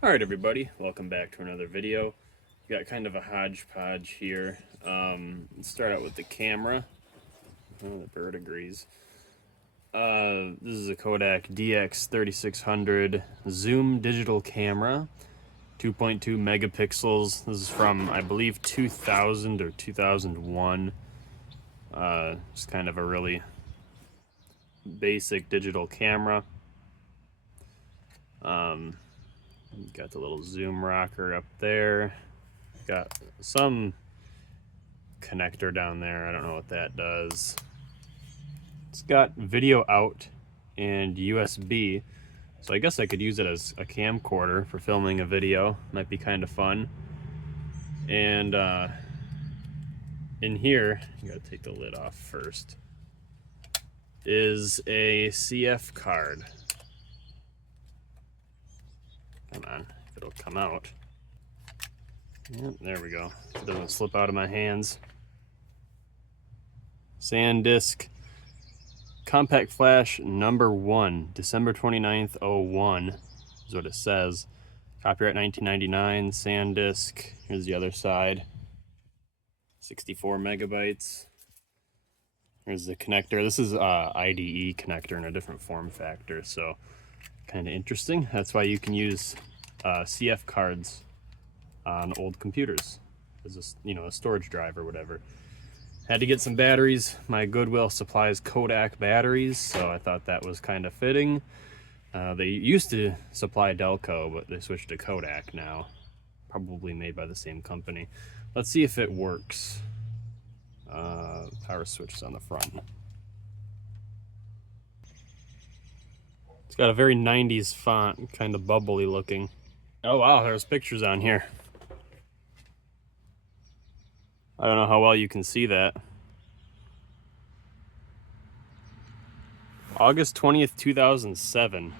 Alright everybody, welcome back to another video. Got kind of a hodgepodge here. Let's start out with the camera. Oh, the bird agrees. This is a Kodak DX3600 zoom digital camera. 2.2 megapixels. This is from, I believe, 2000 or 2001. It's kind of a really basic digital camera. Got the little zoom rocker up there. Got some connector down there. I don't know what that does. It's got video out and USB. So I guess I could use it as a camcorder for filming a video. Might be kind of fun. And in here, you gotta take the lid off first, is a CF card. Come on, if it'll come out. Yep, there we go. It doesn't slip out of my hands. SanDisk Compact Flash number 1, December 29th, 01 is what it says. Copyright 1999, SanDisk. Here's the other side. 64 megabytes. Here's the connector. This is IDE connector in a different form factor, so kind of interesting. That's why you can use CF cards on old computers as a storage drive or whatever. Had to get some batteries. My Goodwill supplies Kodak batteries, so I thought that was kind of fitting. They used to supply Delco, but they switched to Kodak now. Probably made by the same company. Let's see if it works. Power switch is on the front. It's got a very 90s font, kind of bubbly looking. Oh wow, there's pictures on here. I don't know how well you can see that. August 20th, 2007.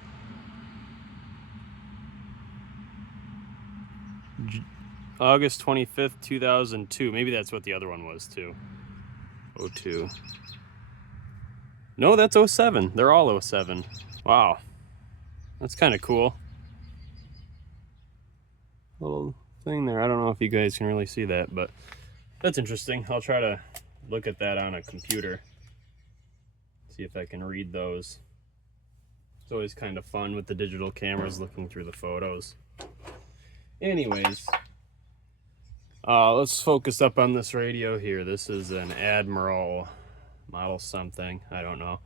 August 25th, 2002. Maybe that's what the other one was too. 02. No, that's 07. They're all 07. Wow. That's kind of cool. Little thing there. I don't know if you guys can really see that, but that's interesting. I'll try to look at that on a computer. See if I can read those. It's always kind of fun with the digital cameras looking through the photos. Anyways, let's focus up on this radio here. This is an Admiral model something. I don't know.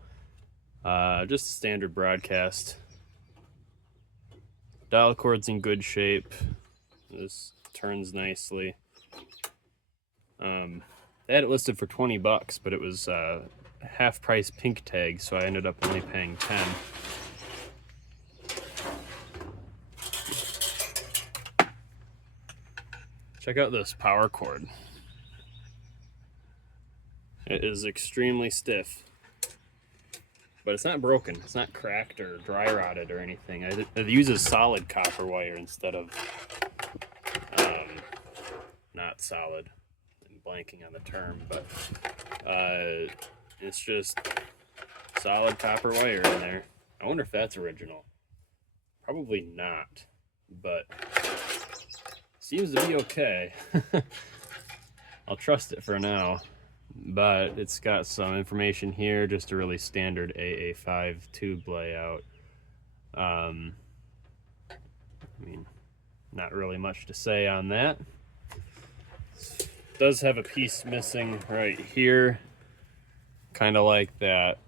Just a standard broadcast. Dial cord's in good shape. This turns nicely. They had it listed for 20 bucks, but it was half price pink tag, so I ended up only paying 10. Check out this power cord. It is extremely stiff, but it's not broken. It's not cracked or dry rotted or anything. It uses solid copper wire instead of not solid. I'm blanking on the term, but it's just solid copper wire in there. I wonder if that's original. Probably not, but seems to be okay. I'll trust it for now, but it's got some information here, just a really standard AA5 tube layout. I mean, not really much to say on that. It does have a piece missing right here, kind of like that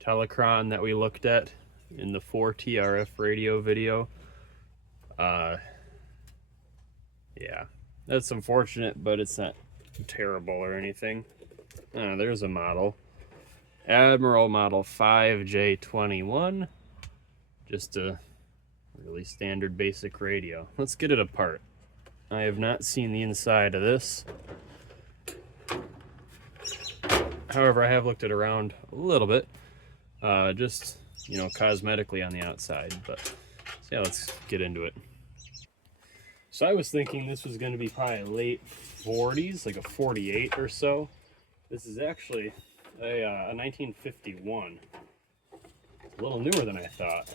Telecron that we looked at in the 4TRF radio video. Yeah, that's unfortunate, but it's not terrible or anything. There's a model. Admiral model 5J21. Just a really standard basic radio. Let's get it apart. I have not seen the inside of this. However, I have looked it around a little bit. Just, cosmetically on the outside, but yeah, let's get into it. So I was thinking this was going to be probably late 40s, like a 48 or so. This is actually a 1951. It's a little newer than I thought.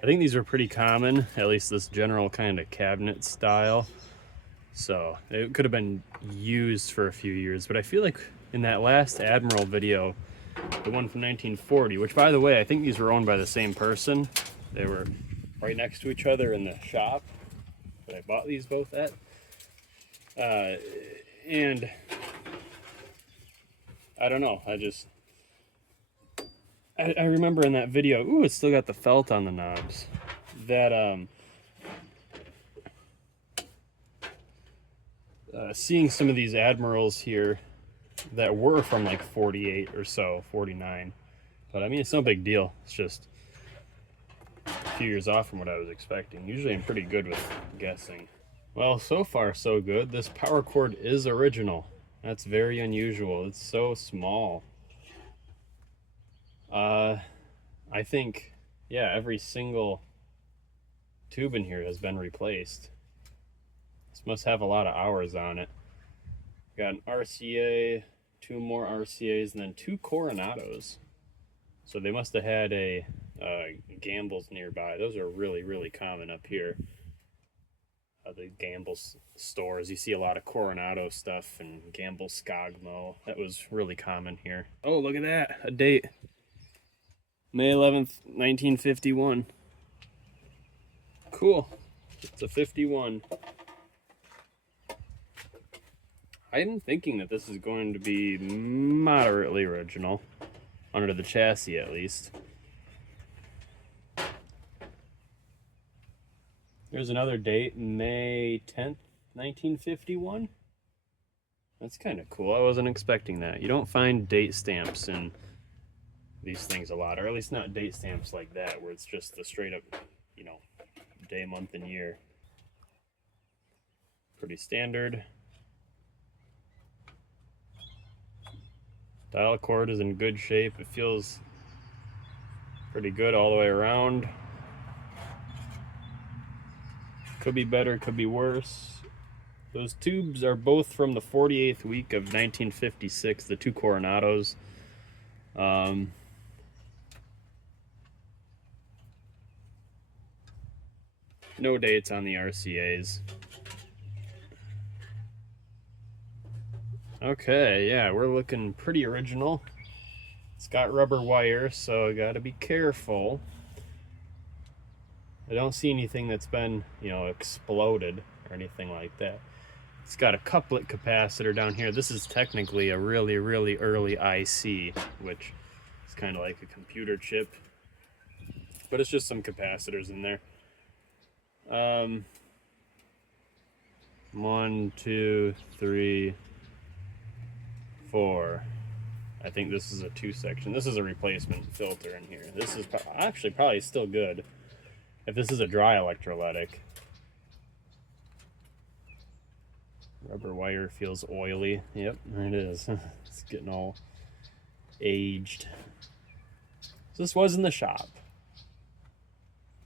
I think these are pretty common, at least this general kind of cabinet style. So it could have been used for a few years, but I feel like in that last Admiral video, the one from 1940, which by the way, I think these were owned by the same person. They were right next to each other in the shop that I bought these both at. And I don't know, I remember in that video, ooh, it's still got the felt on the knobs, that seeing some of these Admirals here that were from like 48 or so, 49, but I mean, it's no big deal. It's just a few years off from what I was expecting. Usually I'm pretty good with guessing. Well, so far so good. This power cord is original. That's very unusual. It's so small. I think, yeah, every single tube in here has been replaced. This must have a lot of hours on it. Got an RCA, 2 more RCAs, and then 2 Coronados. So they must have had a Gamble's nearby. Those are really, really common up here. The Gamble's stores, you see a lot of Coronado stuff and Gamble Skogmo. That was really common here. Oh, look at that, a date. May 11th, 1951. Cool. It's a 51. I'm thinking that this is going to be moderately original, under the chassis at least. There's another date, May 10th, 1951. That's kind of cool. I wasn't expecting that. You don't find date stamps in these things a lot, or at least not date stamps like that, where it's just the straight up, you know, day, month, and year. Pretty standard. Dial cord is in good shape. It feels pretty good all the way around. Could be better, could be worse. Those tubes are both from the 48th week of 1956, the 2 Coronados. No dates on the RCAs. Okay, yeah, we're looking pretty original. It's got rubber wire, so I gotta be careful. I don't see anything that's been, you know, exploded or anything like that. It's got a couplet capacitor down here. This is technically a really, really early IC, which is kind of like a computer chip, but it's just some capacitors in there. 1, 2, 3, 4. I think this is a 2-section. This is a replacement filter in here. This is actually probably still good if this is a dry electrolytic. Rubber wire feels oily. Yep, it is. It's getting all aged. So this was in the shop.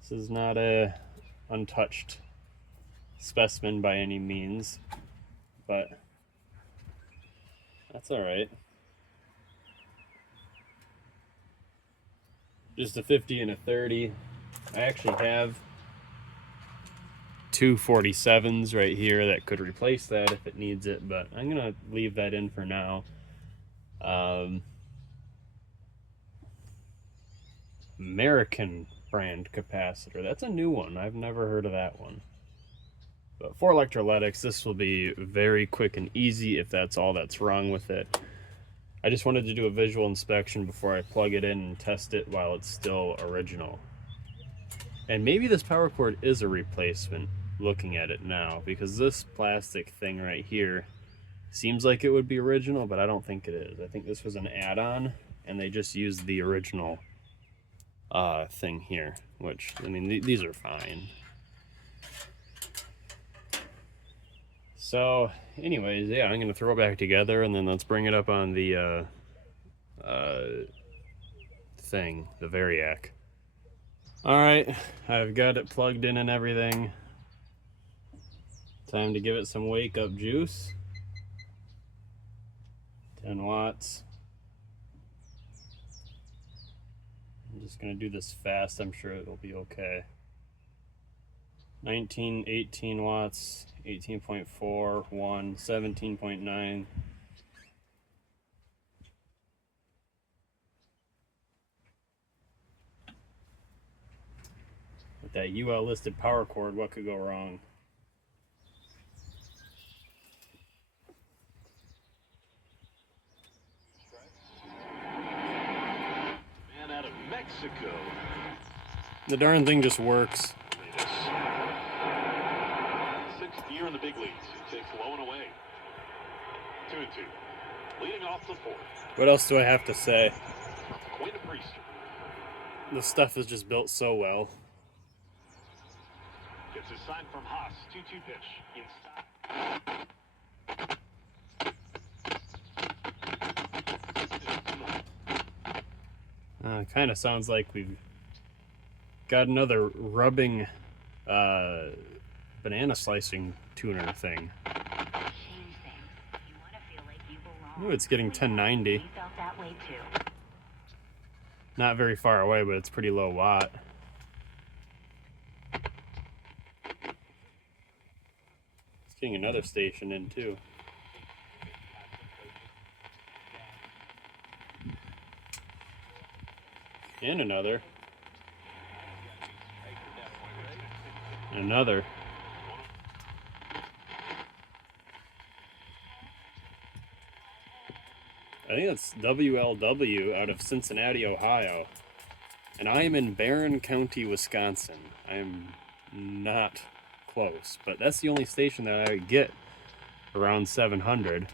This is not a untouched specimen by any means, but that's all right. Just a 50 and a 30. I actually have 2 47s right here that could replace that if it needs it, but I'm gonna leave that in for now. American brand capacitor. That's a new one. I've never heard of that one. But for electrolytics, this will be very quick and easy if that's all that's wrong with it. I just wanted to do a visual inspection before I plug it in and test it while it's still original. And maybe this power cord is a replacement, looking at it now, because this plastic thing right here seems like it would be original, but I don't think it is. I think this was an add-on, and they just used the original thing here, which, I mean, these are fine. So, anyways, yeah, I'm gonna throw it back together, and then let's bring it up on the thing, the Variac. All right, I've got it plugged in and everything. Time to give it some wake up juice. 10 watts. just gonna do this fast. I'm sure it'll be okay. 19, 18 watts, 18.4, 1, 17.9. With that UL listed power cord, what could go wrong? Man out of Mexico. The darn thing just works. Sixth year in the big leagues. He takes low and away. 2-2. Leading off the fourth. What else do I have to say? Quinn Priester. The stuff is just built so well. Gets his sign from Haas. 2-2 pitch. Inside. Kind of sounds like we've got another rubbing banana slicing tuner thing. Ooh, it's getting 1090. Not very far away, but it's pretty low watt. It's getting another station in too. And another. And another. I think that's WLW out of Cincinnati, Ohio. And I am in Barron County, Wisconsin. I am not close, but that's the only station that I get around 700.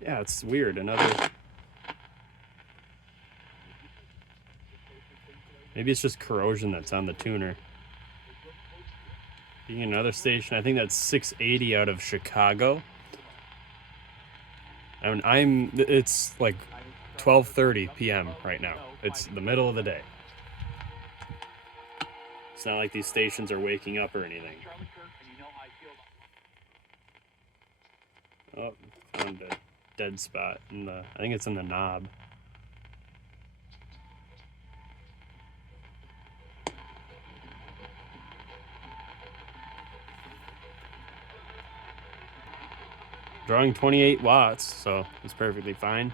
Yeah, it's weird. Another... Maybe it's just corrosion that's on the tuner. Being another station, I think that's 680 out of Chicago. I mean, it's like 12:30 p.m. right now. It's the middle of the day. It's not like these stations are waking up or anything. Oh, found a dead spot in the, I think it's in the knob. Drawing 28 watts, so it's perfectly fine.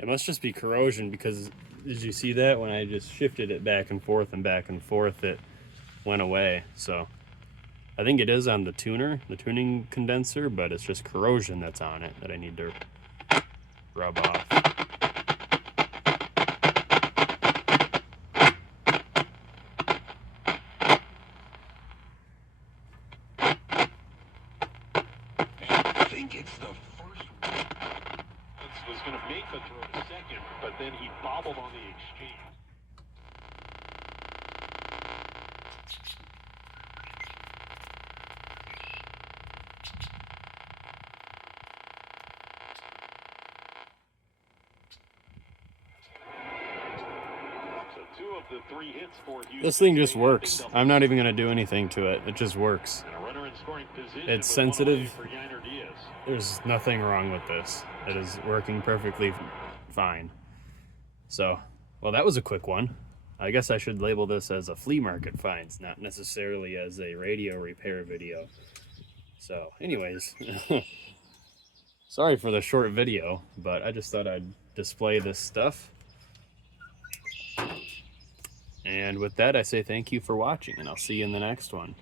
It must just be corrosion, because did you see that? When I just shifted it back and forth, it went away. So I think it is on the tuner, the tuning condenser, but it's just corrosion that's on it that I need to rub off. I think it's the first one. This was going to make the throw to second, but then he bobbled on the exchange. This thing just works. I'm not even going to do anything to it. It just works. It's sensitive. There's nothing wrong with this. It is working perfectly fine. So, well, that was a quick one. I guess I should label this as a flea market finds, not necessarily as a radio repair video. So, anyways, sorry for the short video, but I just thought I'd display this stuff. And with that, I say thank you for watching, and I'll see you in the next one.